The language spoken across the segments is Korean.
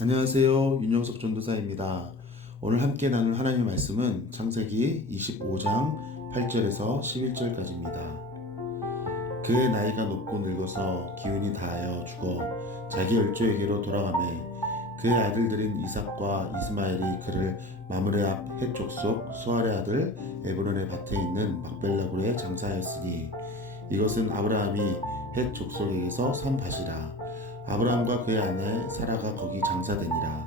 안녕하세요. 윤영석 전도사입니다. 오늘 함께 나눌 하나님의 말씀은 창세기 25장 8절에서 11절까지입니다. 그의 나이가 높고 늙어서 기운이 다하여 죽어 자기 열조에게로 돌아가매 그의 아들들인 이삭과 이스마엘이 그를 마므레 앞 헷 족속 수알의 아들 에브론의 밭에 있는 막벨라굴에 장사하였으니 이것은 아브라함이 헷 족속에게서 산 밭이라. 아브라함과 그의 아내 사라가 거기 장사되니라.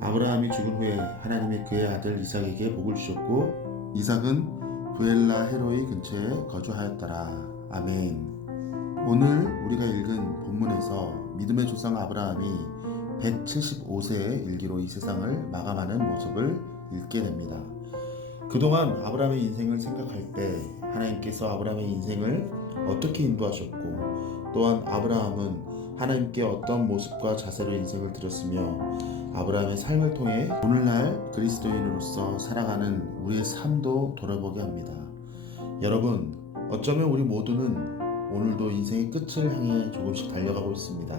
아브라함이 죽은 후에 하나님이 그의 아들 이삭에게 복을 주셨고 이삭은 부엘라 헤로이 근처에 거주하였더라. 아멘. 오늘 우리가 읽은 본문에서 믿음의 조상 아브라함이 175세에 일기로 이 세상을 마감하는 모습을 읽게 됩니다. 그동안 아브라함의 인생을 생각할 때 하나님께서 아브라함의 인생을 어떻게 인도하셨고 또한 아브라함은 하나님께 어떤 모습과 자세로 인생을 드렸으며 아브라함의 삶을 통해 오늘날 그리스도인으로서 살아가는 우리의 삶도 돌아보게 합니다. 여러분, 어쩌면 우리 모두는 오늘도 인생의 끝을 향해 조금씩 달려가고 있습니다.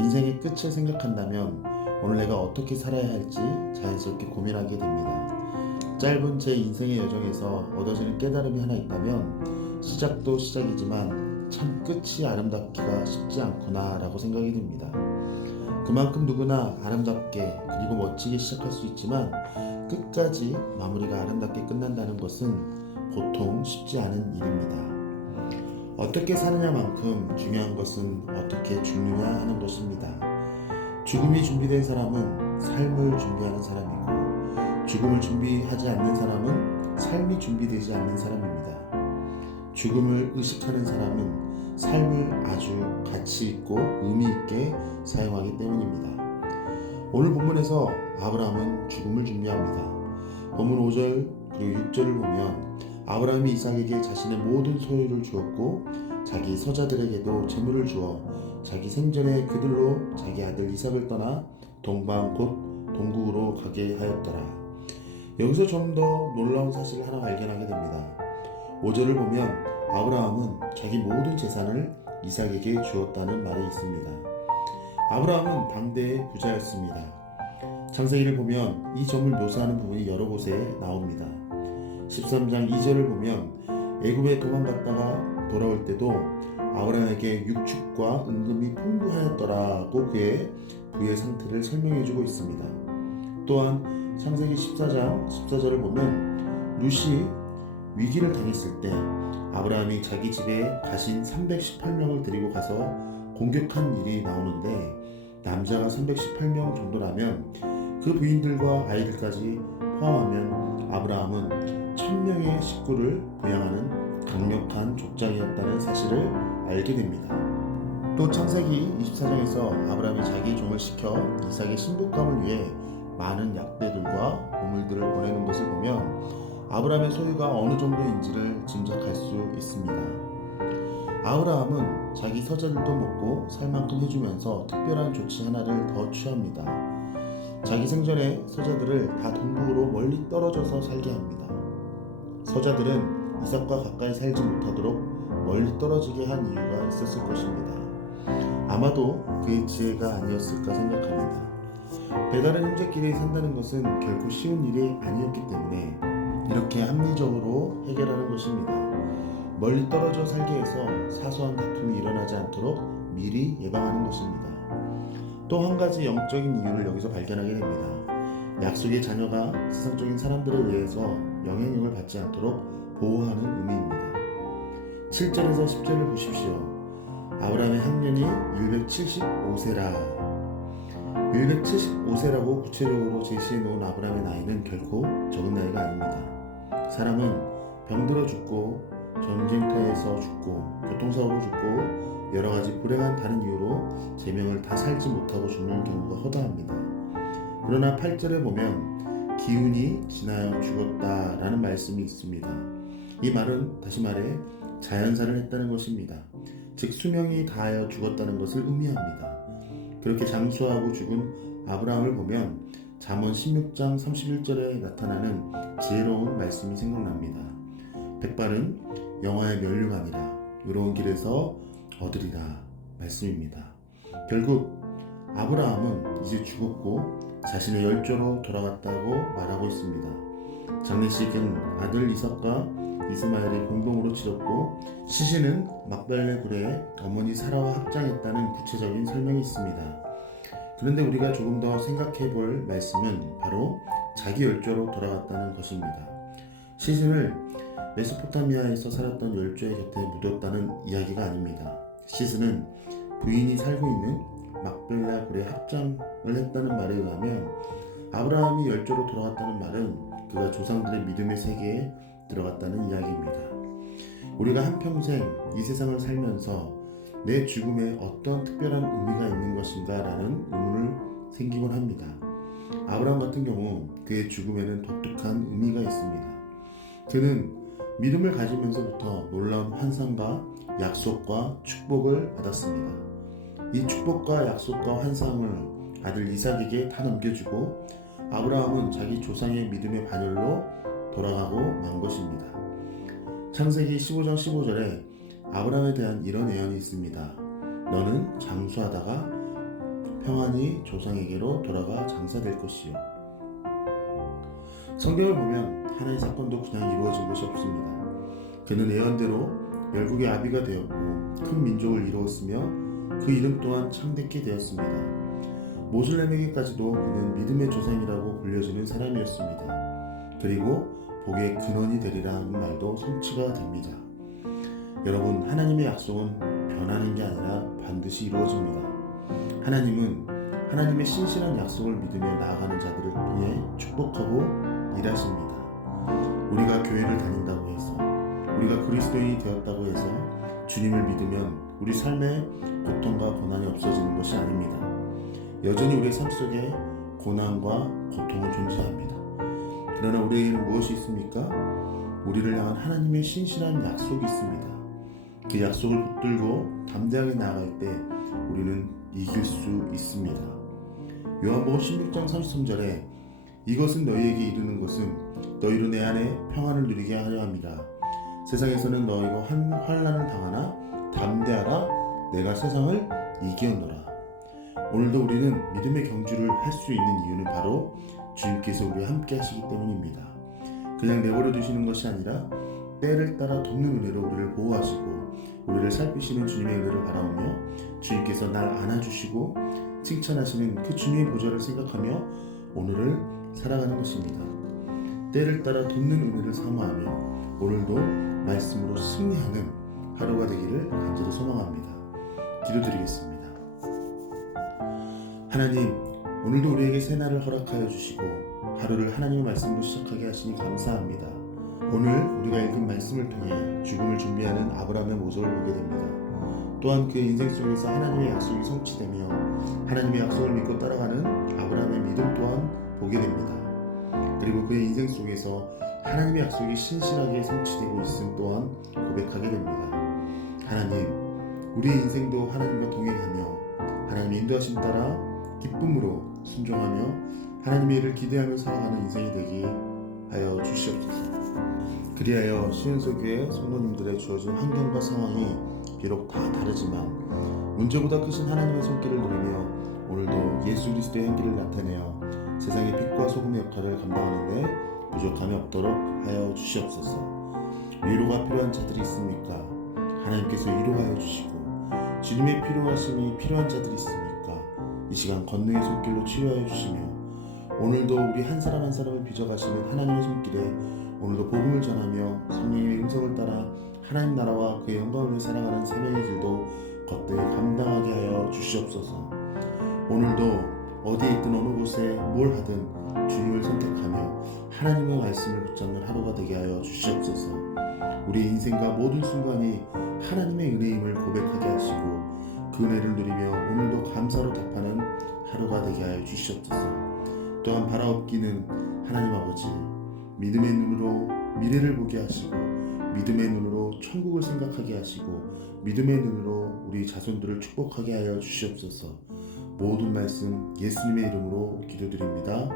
인생의 끝을 생각한다면 오늘 내가 어떻게 살아야 할지 자연스럽게 고민하게 됩니다. 짧은 제 인생의 여정에서 얻어지는 깨달음이 하나 있다면 시작도 시작이지만 참 끝이 아름답기가 쉽지 않구나 라고 생각이 듭니다. 그만큼 누구나 아름답게 그리고 멋지게 시작할 수 있지만 끝까지 마무리가 아름답게 끝난다는 것은 보통 쉽지 않은 일입니다. 어떻게 사느냐만큼 중요한 것은 어떻게 죽느냐 하는 것입니다. 죽음이 준비된 사람은 삶을 준비하는 사람이고 죽음을 준비하지 않는 사람은 삶이 준비되지 않는 사람입니다. 죽음을 의식하는 사람은 삶을 아주 가치 있고 의미 있게 사용하기 때문입니다. 오늘 본문에서 아브라함은 죽음을 준비합니다. 본문 5절 그리고 6절을 보면 아브라함이 이삭에게 자신의 모든 소유를 주었고 자기 서자들에게도 재물을 주어 자기 생전에 그들로 자기 아들 이삭을 떠나 동방 곧 동국으로 가게 하였더라. 여기서 좀 더 놀라운 사실을 하나 발견하게 됩니다. 5절을 보면 아브라함은 자기 모든 재산을 이삭에게 주었다는 말이 있습니다. 아브라함은 당대의 부자였습니다. 창세기를 보면 이 점을 묘사하는 부분이 여러 곳에 나옵니다. 13장 2절을 보면 애굽에 도망갔다가 돌아올 때도 아브라함에게 육축과 은금이 풍부하였더라고 그의 부의 상태를 설명해주고 있습니다. 또한 창세기 14장 14절을 보면 룻이 위기를 당했을 때 아브라함이 자기 집에 가신 318명을 데리고 가서 공격한 일이 나오는데 남자가 318명 정도라면 그 부인들과 아이들까지 포함하면 아브라함은 1000명의 식구를 부양하는 강력한 족장이었다는 사실을 알게 됩니다. 또 창세기 24장에서 아브라함이 자기 종을 시켜 이삭의 신복감을 위해 많은 약대들과 보물들을 보내는 것을 보면 아브라함의 소유가 어느 정도인지를 짐작할 수 있습니다. 아브라함은 자기 서자들도 먹고 살 만큼 해주면서 특별한 조치 하나를 더 취합니다. 자기 생전에 서자들을 다 동국으로 멀리 떨어져서 살게 합니다. 서자들은 이삭과 가까이 살지 못하도록 멀리 떨어지게 한 이유가 있었을 것입니다. 아마도 그의 지혜가 아니었을까 생각합니다. 배다른 형제끼리 산다는 것은 결코 쉬운 일이 아니었기 때문에 이렇게 합리적으로 해결하는 것입니다. 멀리 떨어져 살게 해서 사소한 다툼이 일어나지 않도록 미리 예방하는 것입니다. 또 한 가지 영적인 이유를 여기서 발견하게 됩니다. 약속의 자녀가 세상적인 사람들에 의해서 영향력을 받지 않도록 보호하는 의미입니다. 7절에서 10절을 보십시오. 아브라함의 학년이 175세라. 175세라고 구체적으로 제시해 놓은 아브라함의 나이는 결코 적은 나이가 아닙니다. 사람은 병들어 죽고 전쟁터에서 죽고 교통사고로 죽고 여러 가지 불행한 다른 이유로 제명을 다 살지 못하고 죽는 경우가 허다합니다. 그러나 8절에 보면 기운이 지나여 죽었다라는 말씀이 있습니다. 이 말은 다시 말해 자연사를 했다는 것입니다. 즉 수명이 다하여 죽었다는 것을 의미합니다. 그렇게 장수하고 죽은 아브라함을 보면 잠언 16장 31절에 나타나는 지혜로운 말씀이 생각납니다. 백발은 영화에 멸류관이라 의로운 길에서 얻으리라 말씀입니다. 결국 아브라함은 이제 죽었고 자신의 열조로 돌아갔다고 말하고 있습니다. 장례식은 아들 이삭과 이스마엘이 공동으로 치렀고 시신은 막벨레 굴에 어머니 사라와 합장했다는 구체적인 설명이 있습니다. 그런데 우리가 조금 더 생각해 볼 말씀은 바로 자기 열조로 돌아갔다는 것입니다. 시신을 메소포타미아에서 살았던 열조의 곁에 묻었다는 이야기가 아닙니다. 시신은 부인이 살고 있는 막벨라 굴에 합장을 했다는 말에 의하면 아브라함이 열조로 돌아갔다는 말은 그가 조상들의 믿음의 세계에 들어갔다는 이야기입니다. 우리가 한평생 이 세상을 살면서 내 죽음에 어떤 특별한 의미가 있는 것인가 라는 의문을 생기곤 합니다. 아브라함 같은 경우 그의 죽음에는 독특한 의미가 있습니다. 그는 믿음을 가지면서부터 놀라운 환상과 약속과 축복을 받았습니다. 이 축복과 약속과 환상을 아들 이삭에게 다 넘겨주고 아브라함은 자기 조상의 믿음의 반열로 돌아가고 만 것입니다. 창세기 15장 15절에 아브라함에 대한 이런 예언이 있습니다. 너는 장수하다가 평안히 조상에게로 돌아가 장사될 것이요. 성경을 보면 하나의 사건도 그냥 이루어진 것이 없습니다. 그는 예언대로 열국의 아비가 되었고 큰 민족을 이루었으며 그 이름 또한 참되게 되었습니다. 모슬렘에게까지도 그는 믿음의 조상이라고 불려지는 사람이었습니다. 그리고 복의 근원이 되리라는 말도 성취가 됩니다. 여러분, 하나님의 약속은 변하는 게 아니라 반드시 이루어집니다. 하나님은 하나님의 신실한 약속을 믿으며 나아가는 자들을 통해 축복하고 일하십니다. 우리가 교회를 다닌다고 해서, 우리가 그리스도인이 되었다고 해서 주님을 믿으면 우리 삶에 고통과 고난이 없어지는 것이 아닙니다. 여전히 우리의 삶 속에 고난과 고통은 존재합니다. 그러나 우리에게는 무엇이 있습니까? 우리를 향한 하나님의 신실한 약속이 있습니다. 그 약속을 붙들고 담대하게 나아갈 때 우리는 이길 수 있습니다. 요한복음 16장 33절에 이것은 너희에게 이르는 것은 너희로 내 안에 평안을 누리게 하려 함이라. 세상에서는 너희가 환난을 당하나 담대하라. 내가 세상을 이기었노라. 오늘도 우리는 믿음의 경주를 할 수 있는 이유는 바로 주님께서 우리와 함께 하시기 때문입니다. 그냥 내버려 두시는 것이 아니라 때를 따라 돕는 은혜로 우리를 보호하시고 우리를 살피시는 주님의 은혜를 바라오며 주님께서 날 안아주시고 칭찬하시는 그 주님의 보좌를 생각하며 오늘을 살아가는 것입니다. 때를 따라 돕는 은혜를 사모하며 오늘도 말씀으로 승리하는 하루가 되기를 간절히 소망합니다. 기도드리겠습니다. 하나님, 오늘도 우리에게 새날을 허락하여 주시고 하루를 하나님의 말씀으로 시작하게 하시니 감사합니다. 오늘 우리가 읽은 말씀을 통해 죽음을 준비하는 아브라함의 모습을 보게 됩니다. 또한 그의 인생 속에서 하나님의 약속이 성취되며 하나님의 약속을 믿고 따라가는 아브라함의 믿음 또한 보게 됩니다. 그리고 그의 인생 속에서 하나님의 약속이 신실하게 성취되고 있음 또한 고백하게 됩니다. 하나님, 우리의 인생도 하나님과 동행하며 하나님의 인도하심 따라 기쁨으로 순종하며 하나님의 일을 기대하며 살아가는 인생이 되게 하여 주시옵소서. 그리하여 시은소교회 성도님들의 주어진 환경과 상황이 비록 다 다르지만 문제보다 크신 하나님의 손길을 누리며 오늘도 예수 그리스도의 향기를 나타내어 세상의 빛과 소금의 역할을 감당하는 데 부족함이 없도록 하여 주시옵소서. 위로가 필요한 자들이 있습니까? 하나님께서 위로하여 주시고 주님의 필요하심이 필요한 자들이 있습니까? 이 시간 권능의 손길로 치유하여 주시며 오늘도 우리 한 사람 한 사람을 빚어가시는 하나님의 손길에 오늘도 복음을 전하며 성령의 음성을 따라 하나님 나라와 그의 영광을 위해 살아가는 사명의 길도 거듭 감당하게 하여 주시옵소서. 오늘도 어디에 있든 어느 곳에 뭘 하든 주님을 선택하며 하나님의 말씀을 붙잡는 하루가 되게 하여 주시옵소서. 우리 인생과 모든 순간이 하나님의 은혜임을 고백하게 하시고 그 은혜를 누리며 오늘도 감사로 답하는 하루가 되게 하여 주시옵소서. 또한 바라옵기는 하나님 아버지, 믿음의 눈으로 미래를 보게 하시고 믿음의 눈으로 천국을 생각하게 하시고 믿음의 눈으로 우리 자손들을 축복하게 하여 주시옵소서. 모든 말씀 예수님의 이름으로 기도드립니다.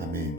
아멘.